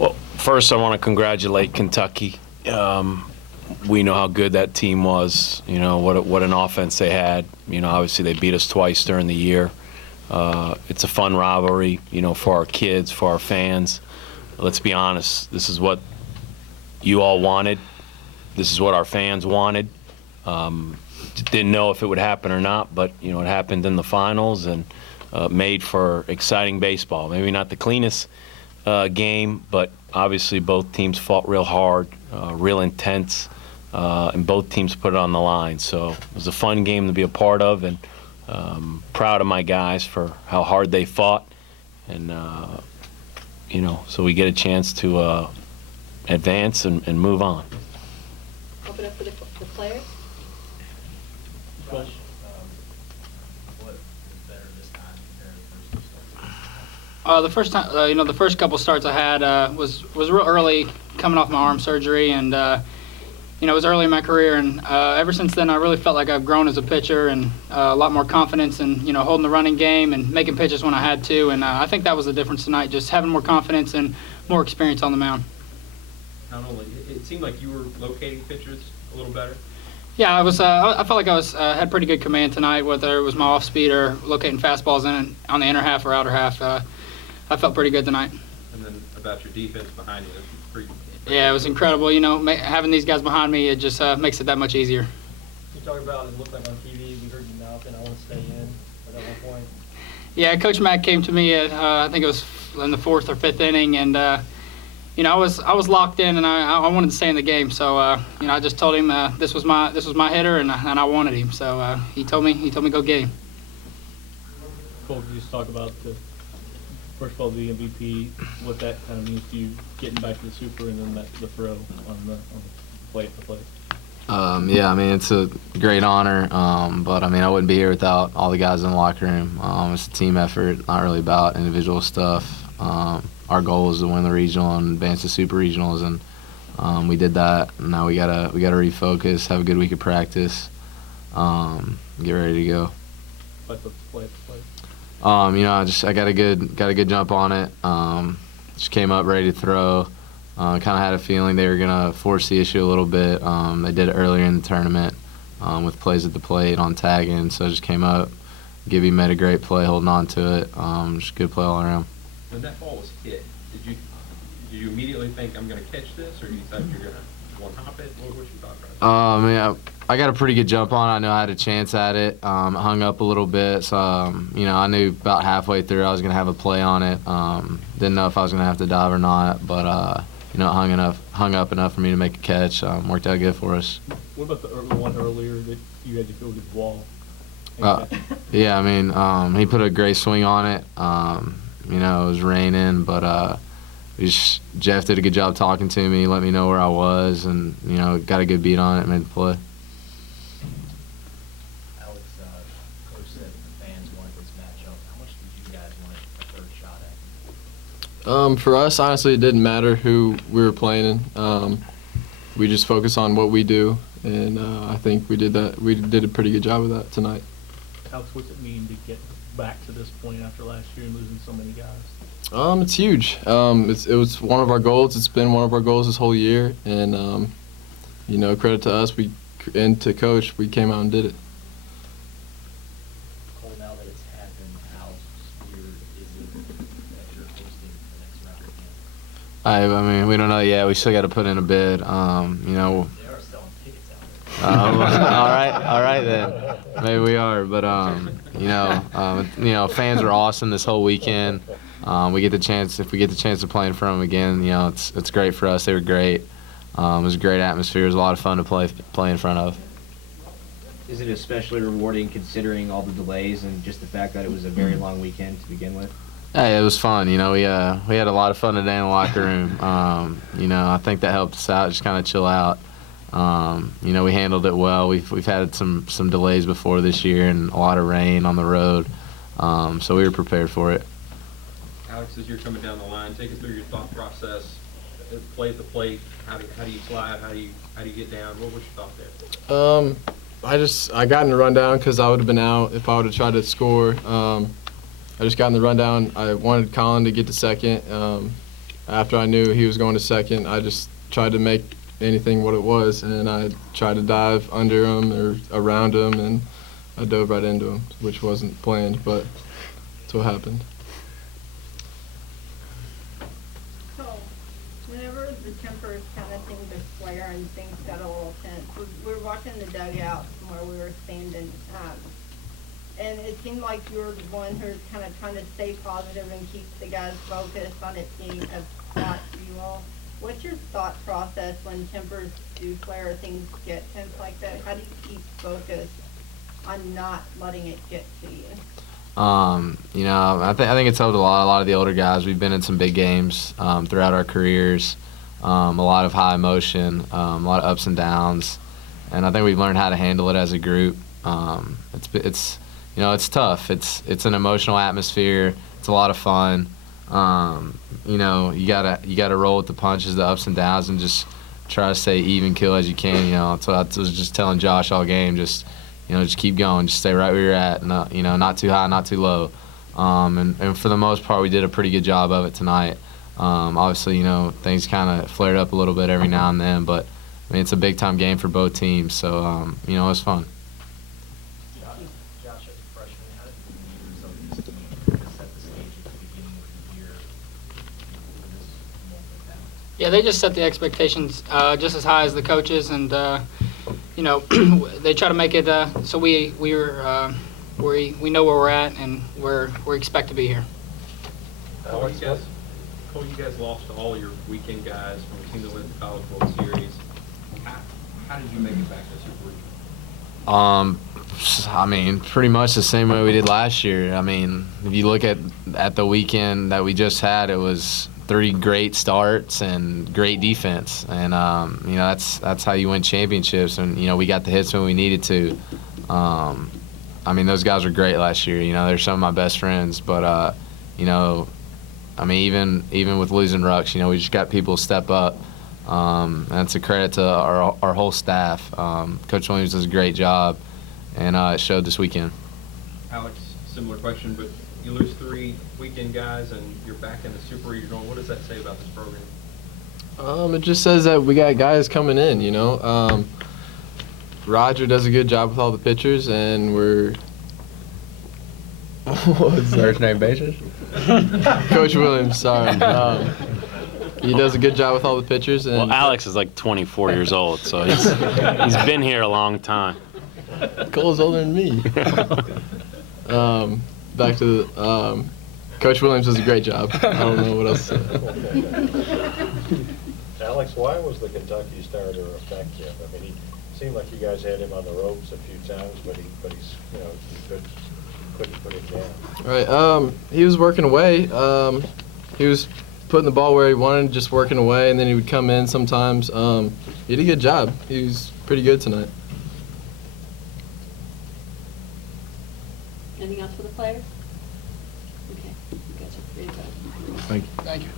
Well, first I want to congratulate Kentucky. We know how good that team was. You know what an offense they had. You know, obviously they beat us twice during the year. It's a fun rivalry, you know, for our kids, for our fans. Let's be honest. This is what you all wanted. This is what our fans wanted. Didn't know if it would happen or not, but you know it happened in the finals and made for exciting baseball. Maybe not the cleanest game, but obviously both teams fought real hard, real intense, and both teams put it on the line. So it was a fun game to be a part of, and proud of my guys for how hard they fought, and you know, so we get a chance to advance and move on. Open up for the players. Josh, what is better this time compared to The first time, you know, the first couple starts I had was real early, coming off my arm surgery, and you know, it was early in my career, and ever since then I really felt like I've grown as a pitcher and a lot more confidence in, you know, holding the running game and making pitches when I had to, and I think that was the difference tonight, just having more confidence and more experience on the mound. Not only, it seemed like you were locating pitchers a little better. Yeah, I was. I felt like I was had pretty good command tonight, whether it was my off speed or locating fastballs in on the inner half or outer half. I felt pretty good tonight. And then about your defense behind you, that's pretty Yeah, it was incredible. You know, having these guys behind me, it just makes it that much easier. You talk about it looked like on TV, we heard you mouthing, I want to stay in at that one point. Yeah, Coach Mack came to me at I think it was in the 4th or 5th inning, and you know, I was locked in, and I wanted to stay in the game. So you know, I just told him this was my hitter, and I wanted him. So he told me go get him. Cole, could you just talk about first of all the MVP, what that kind of means to you, getting back to the super, and then the throw on the plate. Yeah, I mean, it's a great honor, but I mean, I wouldn't be here without all the guys in the locker room. It's a team effort, not really about individual stuff. Our goal is to win the regional and advance to super regionals, and we did that. And now we gotta refocus, have a good week of practice, get ready to go. Play. You know, I got a good jump on it. Just came up ready to throw. Kind of had a feeling they were gonna force the issue a little bit. They did it earlier in the tournament with plays at the plate on tagging. So I just came up. Gibby made a great play holding on to it. Just a good play all around. When that ball was hit, did you immediately think I'm going to catch this, or do you thought you're going to one-hop it? What's your thought process? I got a pretty good jump on it. I knew I had a chance at it. Hung up a little bit, so you know, I knew about halfway through I was going to have a play on it. Didn't know if I was going to have to dive or not, but you know, it hung up enough for me to make a catch. Worked out good for us. What about the one earlier that you had to go to the wall? Yeah, I mean, he put a great swing on it. You know, it was raining, but Jeff did a good job talking to me, let me know where I was, and, you know, got a good beat on it and made the play. Alex, Coach said the fans wanted this matchup. How much did you guys want a third shot at? For us, honestly, it didn't matter who we were playing in. We just focus on what we do, and I think we did that. We did a pretty good job of that tonight. Alex, what's it mean to get back to this point after last year and losing so many guys? It's huge. It was one of our goals. It's been one of our goals this whole year, and you know, credit to us and to Coach, we came out and did it. Cole, now that it's happened, how weird is it that you're hosting the next round again? I mean, we don't know yet. We still got to put in a bid. You know. They are selling tickets out there. All right then. Maybe we are, but you know, fans are awesome this whole weekend. If we get the chance to play in front of them again, you know, it's great for us. They were great. It was a great atmosphere. It was a lot of fun to play in front of. Is it especially rewarding considering all the delays and just the fact that it was a very long weekend to begin with? Hey, it was fun. You know, we had a lot of fun today in the locker room. You know, I think that helped us out, just kind of chill out. You know, we handled it well. We've had some delays before this year and a lot of rain on the road, so we were prepared for it. Alex, as you're coming down the line, take us through your thought process. Play at the plate. How do you slide? How do you get down? What was your thought there? I got in the rundown because I would have been out if I would have tried to score. I just got in the rundown. I wanted Colin to get to second. after I knew he was going to second, I just tried to make anything what it was, and I tried to dive under him or around him, and I dove right into him, which wasn't planned, but that's what happened. So, whenever the tempers kind of seemed to flare and things got a little tense, we were watching the dugout from where we were standing, and it seemed like you were the one who was kind of trying to stay positive and keep the guys focused on it being a spot for you all. What's your thought process when tempers do flare or things get tense like that? How do you keep focused on not letting it get to you? You know, I think it's helped a lot. A lot of the older guys, we've been in some big games throughout our careers. A lot of high emotion, a lot of ups and downs, and I think we've learned how to handle it as a group. It's you know, it's tough. It's an emotional atmosphere. It's a lot of fun. You know, you gotta roll with the punches, the ups and downs, and just try to stay even keel as you can. You know, so I was just telling Josh all game, just keep going, just stay right where you're at. Not, you know, not too high, not too low. And for the most part, we did a pretty good job of it tonight. Obviously, you know, things kind of flared up a little bit every now and then, but I mean, it's a big time game for both teams, so you know, it was fun. Josh, as a freshman, how did the leaders of this team set the stage at the beginning of the year for this moment that happened? Yeah, they just set the expectations just as high as the coaches, and you know, they try to make it so we know where we're at and we expect to be here. Cole, you guys lost to all your weekend guys from a team that went to the College World Series. How did you make it back to the Super Regional? I mean, pretty much the same way we did last year. I mean, if you look at the weekend that we just had, it was 3 great starts and great defense, and you know, that's how you win championships. And you know, we got the hits when we needed to. I mean, those guys were great last year. You know, they're some of my best friends. But you know, I mean, even with losing Rux, you know, we just got people step up. That's a credit to our whole staff. Coach Williams does a great job, and it showed this weekend. Alex, similar question, but you lose 3 weekend guys and you're back in the Super Regional. What does that say about this program? It just says that we got guys coming in, you know. Roger does a good job with all the pitchers, and we're what's First name basis? Coach Williams, sorry. He does a good job with all the pitchers. And Well, Alex is like 24 years old, so he's been here a long time. Cole's older than me. Back to Coach Williams does a great job. I don't know what else to say. Alex, why was the Kentucky starter effective? I mean, he seemed like you guys had him on the ropes a few times, but he's you know, couldn't put it down. Right. He was working away. He was putting the ball where he wanted, just working away, and then he would come in sometimes. He did a good job. He was pretty good tonight. Anything else for the players? Okay, you guys are free to go. Thank you. Thank you.